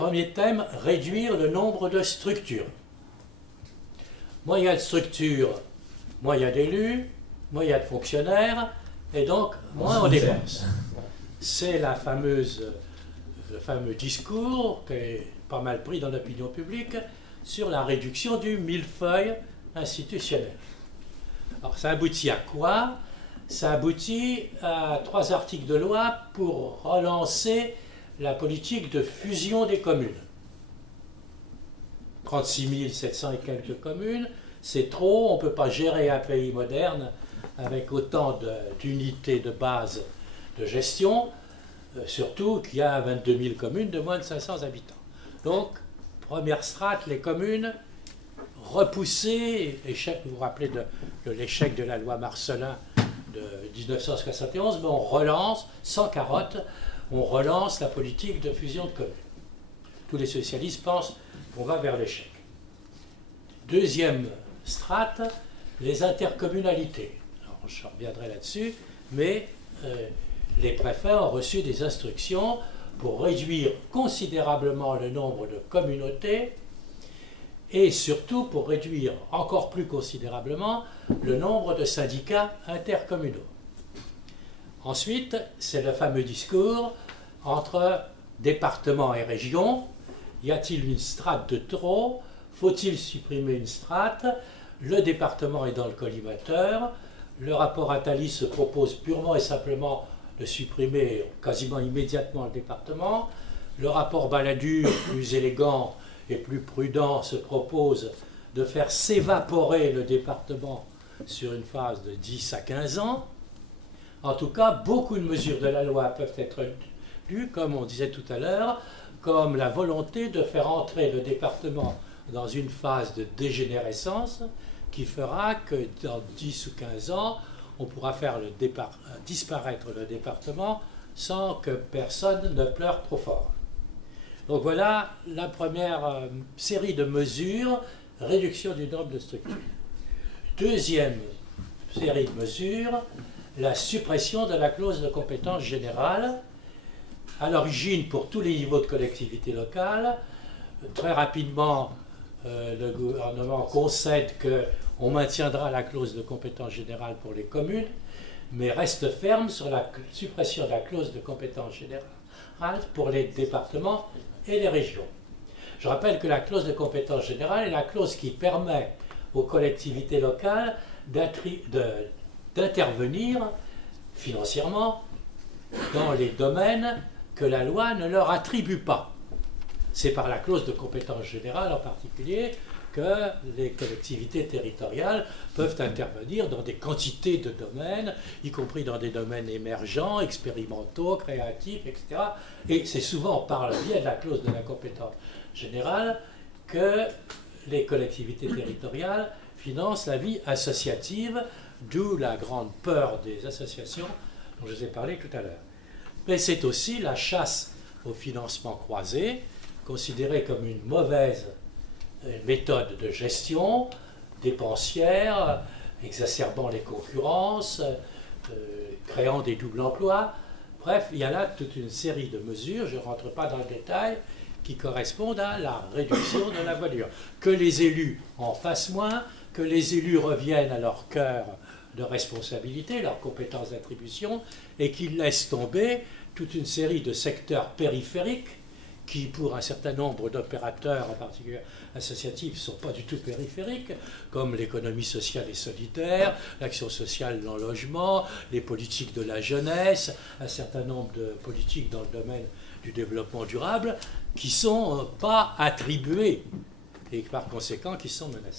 Premier thème, réduire le nombre de structures. Moins il y a de structures, moins il y a d'élus, moins il y a de fonctionnaires, et donc moins on dépense. C'est le fameux discours qui est pas mal pris dans l'opinion publique sur la réduction du millefeuille institutionnel. Alors ça aboutit à quoi? Ça aboutit à 3 articles de loi pour relancer la politique de fusion des communes. 36 700 et quelques communes, c'est trop, on ne peut pas gérer un pays moderne avec autant d'unités de base de gestion, surtout qu'il y a 22 000 communes de moins de 500 habitants. Donc, première strate, les communes repoussées, vous vous rappelez de l'échec de la loi Marcellin de 1971, mais on relance, sans carotte, on relance la politique de fusion de communes. Tous les socialistes pensent qu'on va vers l'échec. Deuxième strate, les intercommunalités. Alors, je reviendrai là-dessus, mais les préfets ont reçu des instructions pour réduire considérablement le nombre de communautés et surtout pour réduire encore plus considérablement le nombre de syndicats intercommunaux. Ensuite, c'est le fameux discours entre département et région. Y a-t-il une strate de trop? Faut-il supprimer une strate? Le département est dans le collimateur. Le rapport Attali se propose purement et simplement de supprimer quasiment immédiatement le département. Le rapport Balladur, plus élégant et plus prudent, se propose de faire s'évaporer le département sur une phase de 10 à 15 ans. En tout cas, beaucoup de mesures de la loi peuvent être lues, comme on disait tout à l'heure, comme la volonté de faire entrer le département dans une phase de dégénérescence qui fera que dans 10 ou 15 ans, on pourra faire disparaître le département sans que personne ne pleure trop fort. Donc voilà la première série de mesures, réduction du nombre de structures. Deuxième série de mesures, la suppression de la clause de compétence générale, à l'origine pour tous les niveaux de collectivité locale. Très rapidement, le gouvernement concède qu'on maintiendra la clause de compétence générale pour les communes, mais reste ferme sur la suppression de la clause de compétence générale pour les départements et les régions. Je rappelle que la clause de compétence générale est la clause qui permet aux collectivités locales d'intervenir financièrement dans les domaines que la loi ne leur attribue pas. C'est par la clause de compétence générale en particulier que les collectivités territoriales peuvent intervenir dans des quantités de domaines, y compris dans des domaines émergents, expérimentaux, créatifs, etc. Et c'est souvent par le biais de la clause de la compétence générale que les collectivités territoriales financent la vie associative, d'où la grande peur des associations dont je vous ai parlé tout à l'heure. Mais c'est aussi la chasse au financement croisé, considérée comme une mauvaise méthode de gestion, dépensière, exacerbant les concurrences, créant des doubles emplois. Bref, il y a là toute une série de mesures, je ne rentre pas dans le détail, qui correspondent à la réduction de la voilure. Que les élus en fassent moins, que les élus reviennent à leur cœur de responsabilité, leurs compétences d'attribution, et qu'ils laissent tomber toute une série de secteurs périphériques qui, pour un certain nombre d'opérateurs, en particulier associatifs, ne sont pas du tout périphériques, comme l'économie sociale et solidaire, l'action sociale dans le logement, les politiques de la jeunesse, un certain nombre de politiques dans le domaine du développement durable, qui ne sont pas attribuées et par conséquent qui sont menacées.